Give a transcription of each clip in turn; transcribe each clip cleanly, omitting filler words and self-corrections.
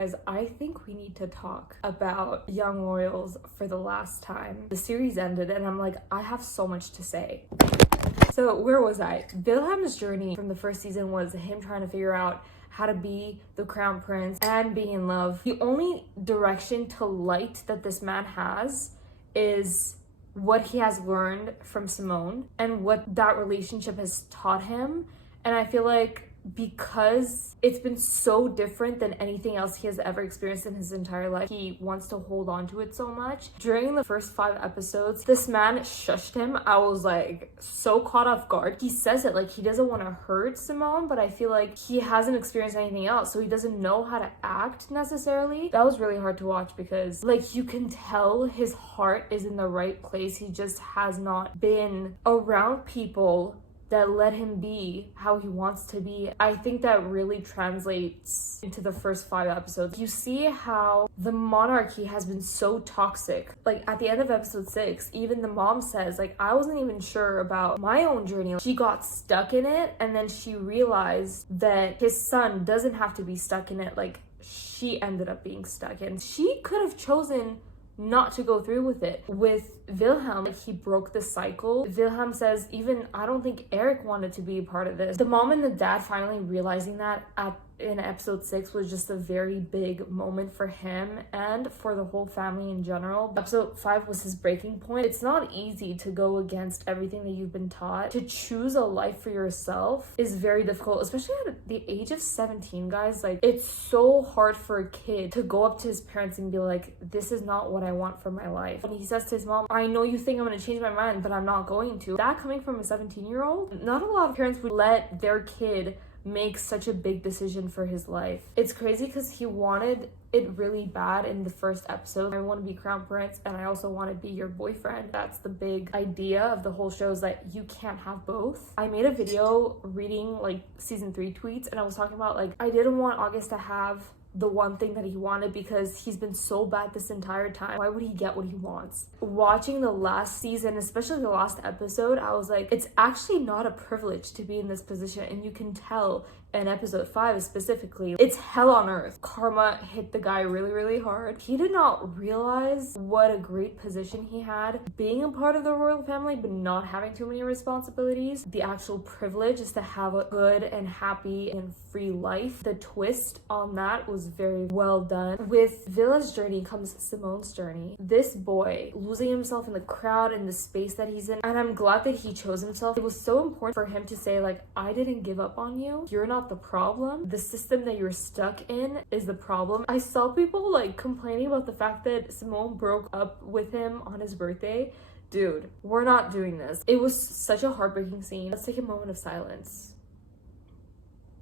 Guys, I think we need to talk about Young Royals for the last time. The series ended and I'm like, I have so much to say. So where was I? Wilhelm's journey from the first season was him trying to figure out how to be the crown prince and be in love. The only direction to light that this man has is what he has learned from Simone and what that relationship has taught him. And I feel like because it's been so different than anything else he has ever experienced in his entire life, he wants to hold on to it so much. During the first 5 episodes, this man shushed him. I was like so caught off guard. He says it like he doesn't want to hurt Simone, but I feel like he hasn't experienced anything else, so he doesn't know how to act necessarily. That was really hard to watch because like you can tell his heart is in the right place. He just has not been around people that let him be how he wants to be. I think that really translates into the first 5 episodes. You see how the monarchy has been so toxic. Like at the end of episode 6, even the mom says, like, I wasn't even sure about my own journey. She got stuck in it and then she realized that his son doesn't have to be stuck in it like she ended up being stuck in. She could have chosen not to go through with it. With Wilhelm, like, he broke the cycle. Wilhelm says, even I don't think Erik wanted to be a part of this. The mom and the dad finally realizing that in episode 6 was just a very big moment for him and for the whole family in general. Episode 5 was his breaking point. It's not easy to go against everything that you've been taught. To choose a life for yourself is very difficult, especially at the age of 17, guys. Like, it's so hard for a kid to go up to his parents and be like, this is not what I want for my life. And he says to his mom, I know you think I'm going to change my mind, but I'm not going to. That coming from a 17-year-old, not a lot of parents would let their kid make such a big decision for his life. It's crazy because he wanted it really bad in the first episode. I want to be crown prince and I also want to be your boyfriend. That's the big idea of the whole show, is that you can't have both. I made a video reading like season 3 tweets and I was talking about like I didn't want August to have the one thing that he wanted because he's been so bad this entire time. Why would he get what he wants? Watching the last season, especially the last episode, I was like, it's actually not a privilege to be in this position. And you can tell in episode 5 specifically, it's hell on earth. Karma hit the guy really, really hard. He did not realize what a great position he had being a part of the royal family, but not having too many responsibilities. The actual privilege is to have a good and happy and free life. The twist on that was very well done. With Wille's journey comes Simone's journey. This boy losing himself in the crowd and the space that he's in, and I'm glad that he chose himself. It was so important for him to say like, I didn't give up on you. You're not the problem. The system that you're stuck in is the problem. I saw people like complaining about the fact that Simone broke up with him on his birthday. Dude, we're not doing this. It was such a heartbreaking scene. Let's take a moment of silence.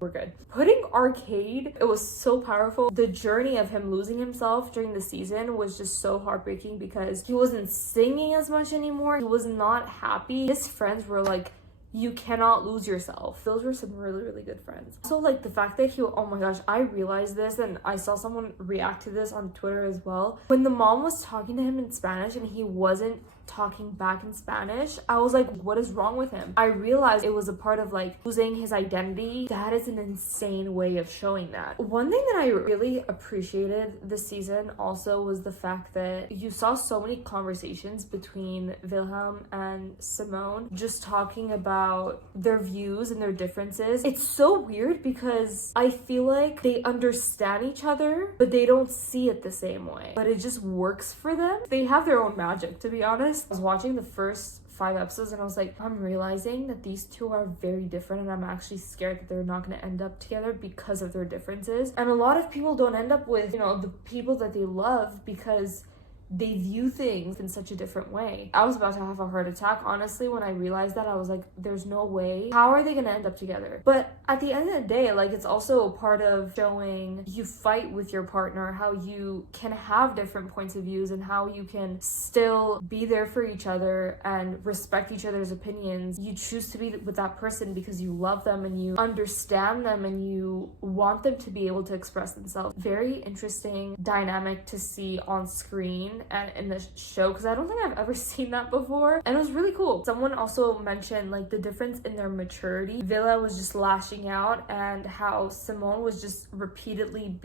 We're good. Putting Arcade, it was so powerful. The journey of him losing himself during the season was just so heartbreaking because he wasn't singing as much anymore. He was not happy. His friends were like, you cannot lose yourself. Those were some really, really good friends. So like the fact that oh my gosh, I realized this and I saw someone react to this on Twitter as well. When the mom was talking to him in Spanish and he wasn't talking back in Spanish, I was like, what is wrong with him? I realized it was a part of like losing his identity. That is an insane way of showing that. One thing that I really appreciated this season also was the fact that you saw so many conversations between Wilhelm and Simone, just talking about their views and their differences. It's so weird because I feel like they understand each other, but they don't see it the same way. But it just works for them. They have their own magic, to be honest. I was watching the first 5 episodes and I was like, I'm realizing that these two are very different and I'm actually scared that they're not going to end up together because of their differences. And a lot of people don't end up with, you know, the people that they love because they view things in such a different way. I was about to have a heart attack, honestly, when I realized that. I was like, there's no way. How are they gonna end up together? But at the end of the day, like, it's also a part of showing you fight with your partner, how you can have different points of views and how you can still be there for each other and respect each other's opinions. You choose to be with that person because you love them and you understand them and you want them to be able to express themselves. Very interesting dynamic to see on screen scene and in the show, because I don't think I've ever seen that before, and it was really cool. Someone also mentioned like the difference in their maturity. Wille was just lashing out, and how Simone was just repeatedly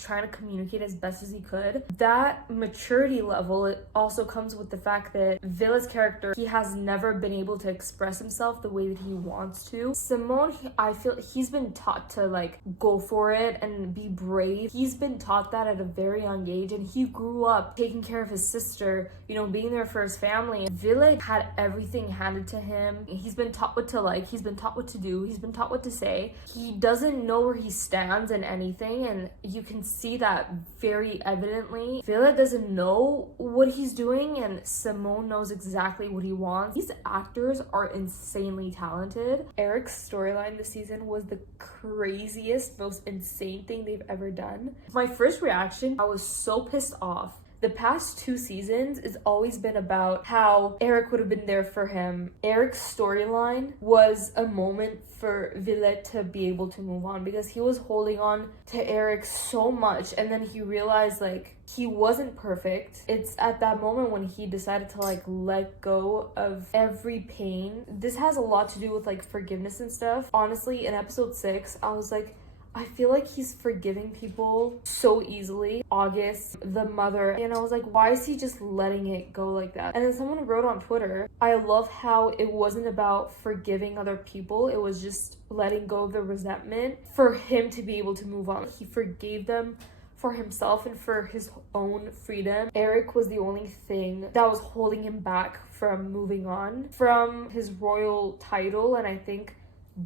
trying to communicate as best as he could. That maturity level, it also comes with the fact that Wille's character, he has never been able to express himself the way that he wants to. Simone, I feel he's been taught to like go for it and be brave. He's been taught that at a very young age, and he grew up taking care of his sister, you know, being there for his family. Wille had everything handed to him. He's been taught what to like, he's been taught what to do, he's been taught what to say. He doesn't know where he stands in anything, and you can see that very evidently. Wille doesn't know what he's doing, and Simone knows exactly what he wants. These actors are insanely talented. Erik's storyline this season was the craziest, most insane thing they've ever done. My first reaction, I was so pissed off. The past 2 seasons has always been about how Erik would have been there for him. Erik's storyline was a moment for Wille to be able to move on, because he was holding on to Erik so much, and then he realized like he wasn't perfect. It's at that moment when he decided to like let go of every pain. This has a lot to do with like forgiveness and stuff. Honestly, in episode 6, I was like, I feel like he's forgiving people so easily. August, the mother, and I was like, why is he just letting it go like that? And then someone wrote on Twitter, I love how it wasn't about forgiving other people, it was just letting go of the resentment for him to be able to move on. He forgave them for himself and for his own freedom. Erik was the only thing that was holding him back from moving on from his royal title, and I think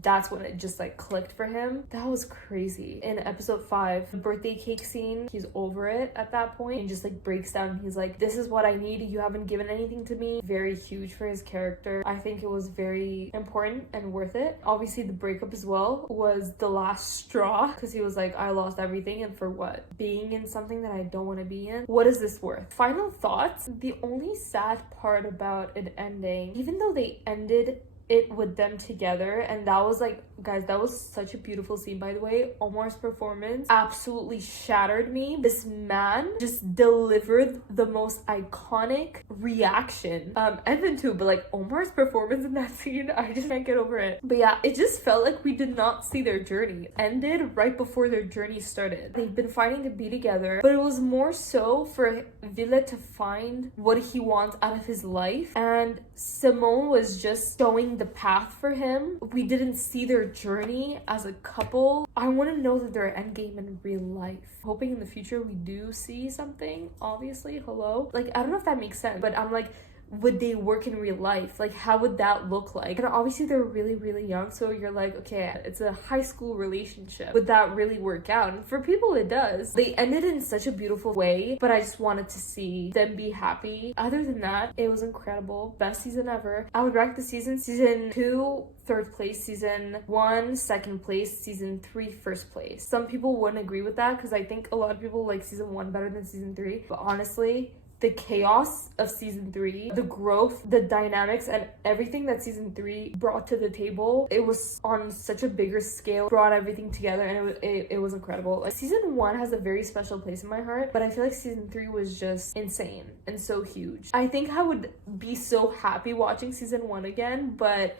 that's when it just like clicked for him. That was crazy. In episode 5, the birthday cake scene, he's over it at that point and just like breaks down. He's like, this is what I need, you haven't given anything to me. Very huge for his character. I think it was very important and worth it. Obviously the breakup as well was the last straw, because he was like, I lost everything, and for what? Being in something that I don't want to be in? What is this worth? Final thoughts. The only sad part about it ending, even though they ended it with them together, and that was like, guys, that was such a beautiful scene, by the way. Omar's performance absolutely shattered me. This man just delivered the most iconic reaction, and then too, but like Omar's performance in that scene, I just can't get over it. But yeah, it just felt like we did not see their journey. It ended right before their journey started. They've been fighting to be together, but it was more so for Wille to find what he wants out of his life, and Simone was just showing the path for him. We didn't see their journey as a couple. I want to know that they're endgame in real life. Hoping in the future we do see something, obviously. Hello, like, I don't know if that makes sense, but I'm like, would they work in real life? Like, how would that look like? And obviously they're really, really young, so you're like, okay, it's a high school relationship. Would that really work out? And for people it does. They ended in such a beautiful way, but I just wanted to see them be happy. Other than that, it was incredible. Best season ever. I would rank the season 2 3rd place, season 1 2nd place, season 3 1st place. Some people wouldn't agree with that, because I think a lot of people like season 1 better than season 3, but honestly, the chaos of season 3, the growth, the dynamics, and everything that season 3 brought to the table, it was on such a bigger scale, brought everything together, and it was incredible. Like, season 1 has a very special place in my heart, but I feel like season 3 was just insane and so huge. I think I would be so happy watching season 1 again, but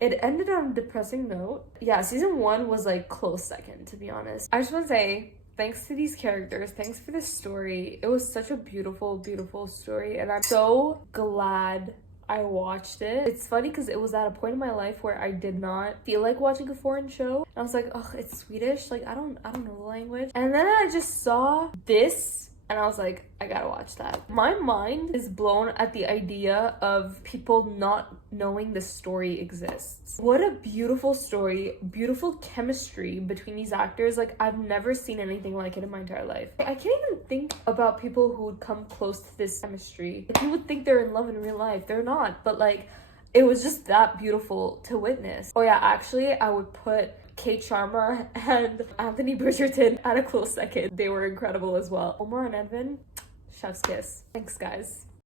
it ended on a depressing note. Yeah, season 1 was like close second, to be honest. I just want to say, thanks to these characters, thanks for this story. It was such a beautiful, beautiful story, and I'm so glad I watched it. It's funny because it was at a point in my life where I did not feel like watching a foreign show. I was like, oh, it's Swedish, like I don't know the language. And then I just saw this, and I was like, I gotta watch that. My mind is blown at the idea of people not knowing the story exists. What a beautiful story, beautiful chemistry between these actors. Like, I've never seen anything like it in my entire life. I can't even think about people who would come close to this chemistry. Like, you would think they're in love in real life. They're not, but like, it was just that beautiful to witness. Oh yeah, actually, I would put Kate Sharma and Anthony Bridgerton at a close second. They were incredible as well. Omar and Edvin, chef's kiss. Thanks, guys.